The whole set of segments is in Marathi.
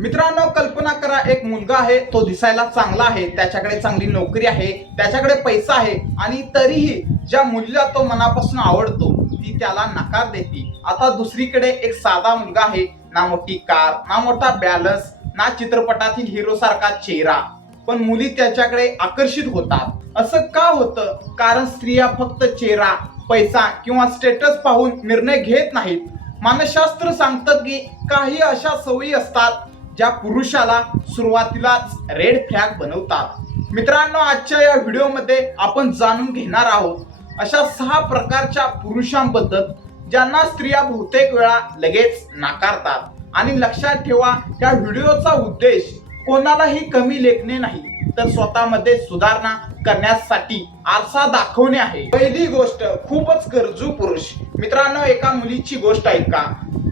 मित्रांनो, कल्पना करा, एक मुलगा आहे, तो दिसायला चांगला आहे, त्याच्याकडे चांगली नोकरी आहे, त्याच्याकडे पैसा आहे आणि तरीही ज्या मुलीला तो मनापासून आवडतो ती त्याला नकार देते. आता दुसरीकडे एक साधा मुलगा आहे, ना मोठी कार, ना मोठा बॅलन्स, ना चित्रपटातील हिरो सारखा चेहरा, पण मुली त्याच्याकडे आकर्षित होतात. असं का होतं? कारण स्त्रिया फक्त चेहरा, पैसा किंवा स्टेटस पाहून निर्णय घेत नाहीत. मानसशास्त्र सांगतं की काही अशा सवयी असतात ज्या पुरुषाला सुरुवातीलाच रेड फ्लॅग बनवतात. मित्रांनो, आजच्या या व्हिडिओमध्ये आपण जाणून घेणार आहोत अशा 6 प्रकारच्या पुरुषांबद्दल ज्यांना स्त्रिया बहुतेक वेळा लगेच नाकारतात. आणि लक्षात ठेवा, या व्हिडिओचा उद्देश कोणालाही कमी लेखणे नाही, तर स्वतःमध्ये सुधारणा करण्यासाठी आरसा दाखवणे आहे. पहिली गोष्ट, खूपच गरजू पुरुष. मित्रांनो, एका मुलीची गोष्ट ऐका.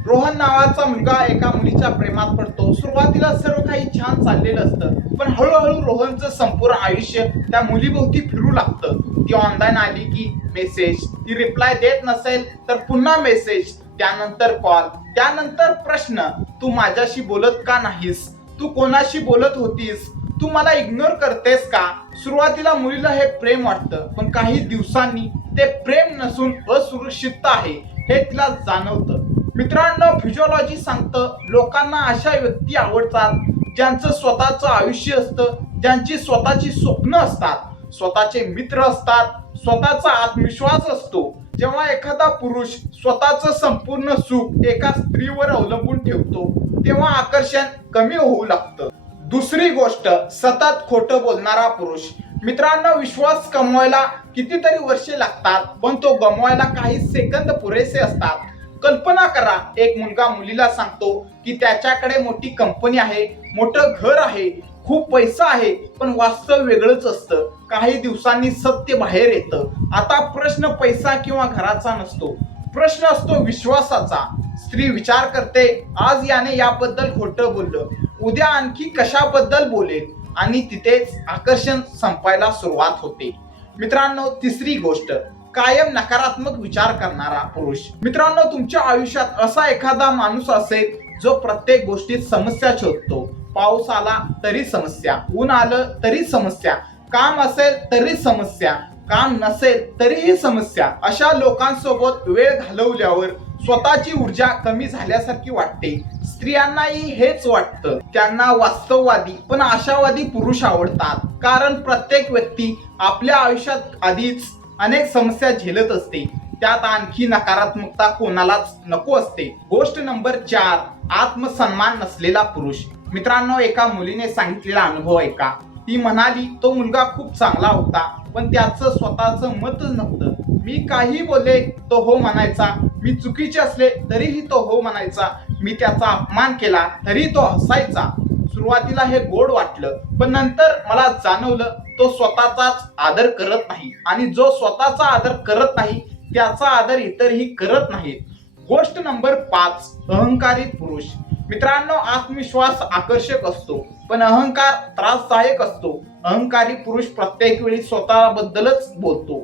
रोहन नावाचा मुलगा एका मुलीच्या प्रेमात पडतो. सुरुवातीला सर्व काही छान चाललेलं असतं, पण हळूहळू रोहनचं संपूर्ण आयुष्य त्या मुलीभोवती फिरू लागतं. ती ऑनलाईन आली की मेसेज, ती रिप्लाय देत नसेल तर पुन्हा मेसेज, त्यानंतर कॉल, त्यानंतर प्रश्न, तू माझ्याशी बोलत का नाहीस? तू कोणाशी बोलत होतीस? तू मला इग्नोर करतेस का? सुरुवातीला मुलीला हे प्रेम वाटतं, पण काही दिवसांनी ते प्रेम नसून असुरक्षितता आहे हे तिला जाणवतं. मित्रांनो, फिजिओलॉजी सांगतं लोकांना अशा व्यक्ती आवडतात ज्यांचं स्वतःचं आयुष्य असतं, ज्यांची स्वतःची स्वप्न असतात, स्वतःचे मित्र असतात, स्वतःचा आत्मविश्वास असतो. जेव्हा एखादा पुरुष स्वतःचं संपूर्ण सुख एका स्त्रीवर अवलंबून ठेवतो तेव्हा आकर्षण कमी होऊ लागतं. दुसरी गोष्ट, सतत खोटं बोलणारा पुरुष. मित्रांनो, विश्वास कमवायला कितीतरी वर्षे लागतात, पण तो गमवायला काही सेकंद पुरेसे असतात. कल्पना करा, एक मुलगा मुलीला सांगतो की त्याच्याकडे मोठी कंपनी आहे, मोठं घर आहे, खूप पैसा आहे, पण वास्तव वेगळंच असतं. काही दिवसांनी सत्य बाहेर येतं. आता प्रश्न पैसा किंवा घराचा नसतो, प्रश्न असतो विश्वासाचा. स्त्री विचार करते, आज याने याबद्दल खोटं बोललं, उद्या आणखी कशाबद्दल बोलेल, आणि तिथेच आकर्षण संपायला सुरुवात होते. मित्रांनो, तिसरी गोष्ट, कायम नकारात्मक विचार करणारा पुरुष. मित्रांनो, तुमच्या आयुष्यात असा एखादा माणूस असेल जो प्रत्येक गोष्टीत समस्या शोधतो. पाऊस आला तरी समस्या, ऊन आलं तरी समस्या, काम असेल तरी समस्या, काम नसेल तरीही समस्या. अशा लोकांसोबत वेळ घालवल्यावर स्वतःची ऊर्जा कमी झाल्यासारखी वाटते. स्त्रियांनाही हेच वाटतं. त्यांना वास्तववादी पण आशावादी पुरुष आवडतात, कारण प्रत्येक व्यक्ती आपल्या आयुष्यात आधीच अनेक समस्या झेलत असते, त्यात आणखी नकारात्मकता कोणालाच नको असते. गोष्ट नंबर 4, आत्मसन्मान नसलेला पुरुष. मित्रांनो, एका मुलीने सांगितलेला अनुभव ऐका. ती म्हणाली, तो मुलगा खूप चांगला होता, पण त्याचं स्वतःचं मतच नव्हतं. मी काही बोलले तो हो म्हणायचा, मी चुकीचे असले तरीही तो हो म्हणायचा, मी त्याचा अपमान केला तरी तो हसायचा. सुरुवातीला हे गोड वाटलं, पण नंतर मला जाणवलं तो स्वतःचाच आदर करत नाही, आणि जो स्वतःचा आदर करत नाही त्याचा आदर इतरही करत नाहीत. गोष्ट नंबर 5, अहंकारी पुरुष. मित्रांनो, आत्मविश्वास आकर्षक असतो, पण अहंकार त्रासदायक असतो. अहंकारी पुरुष प्रत्येक वेळी स्वतःबद्दलच बोलतो.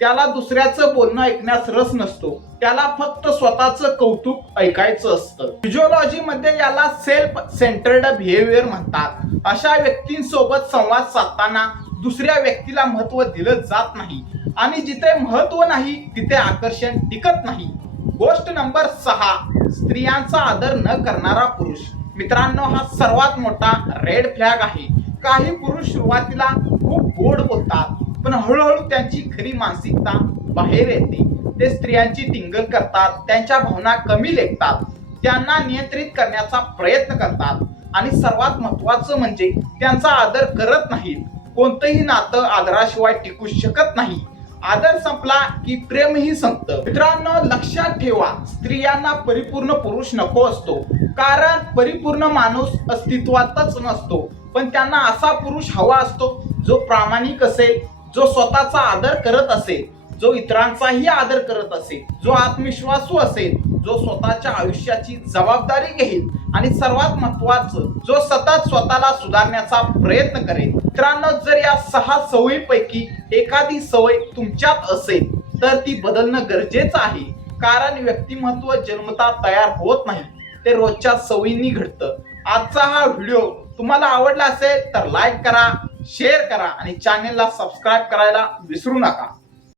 त्याला दुसऱ्याचं बोलणं ऐकण्यास रस नसतो, त्याला फक्त स्वतःचं कौतुक ऐकायचं असतं. फिजिओलॉजी मध्ये याला सेल्फ सेंटर्ड बिहेवियर म्हणतात. अशा व्यक्तींसोबत संवाद साधताना दुसऱ्या व्यक्तीला महत्त्व दिलं जात नाही, आणि जिथे महत्त्व नाही तिथे आकर्षण टिकत नाही. गोष्ट नंबर 6, स्त्रियांचा आदर न करणारा पुरुष. मित्रांनो, हा सर्वात मोठा रेड फ्लॅग आहे. काही पुरुष सुरुवातीला खूप गोड बोलतात, पण हळूहळू त्यांची खरी मानसिकता बाहेर येते. ते स्त्रियांची टिंगल करतात, त्यांच्या भावना कमी लेखतात, त्यांना नियंत्रित करण्याचा प्रयत्न करतात, आणि सर्वात महत्त्वाचं म्हणजे त्यांचा आदर करत नाहीत. कोणतंही नातं आदराशिवाय टिकू शकत नाही. आदर संपला की प्रेमही संपतं. मित्रांनो, लक्षात ठेवा, स्त्रियांना परिपूर्ण पुरुष नको असतो, कारण परिपूर्ण माणूस अस्तित्वातच नसतो. पण त्यांना असा पुरुष हवा असतो जो प्रामाणिक असेल, जो स्वतःचा आदर करत असेल, जो इतरांचाही आदर करत असेल, जो आत्मविश्वासू असेल, जो स्वतःच्या आयुष्याची जबाबदारी घेईल, आणि सर्वात महत्त्वाचं, जो सतत स्वतःला सुधारण्याचा प्रयत्न करेल. मित्रांनो, जर या 6 सवयीपैकी एखादी सवय तुमच्यात असेल तर ती बदलणं गरजेचं आहे, कारण व्यक्तिमत्व जन्मतः तयार होत नाही, ते रोजच्या सवयींनी घडतं. आजचा हा व्हिडिओ तुम्हाला आवडला असेल तर लाईक करा, शेअर करा आणि चॅनेलला सबस्क्राईब करायला विसरू नका.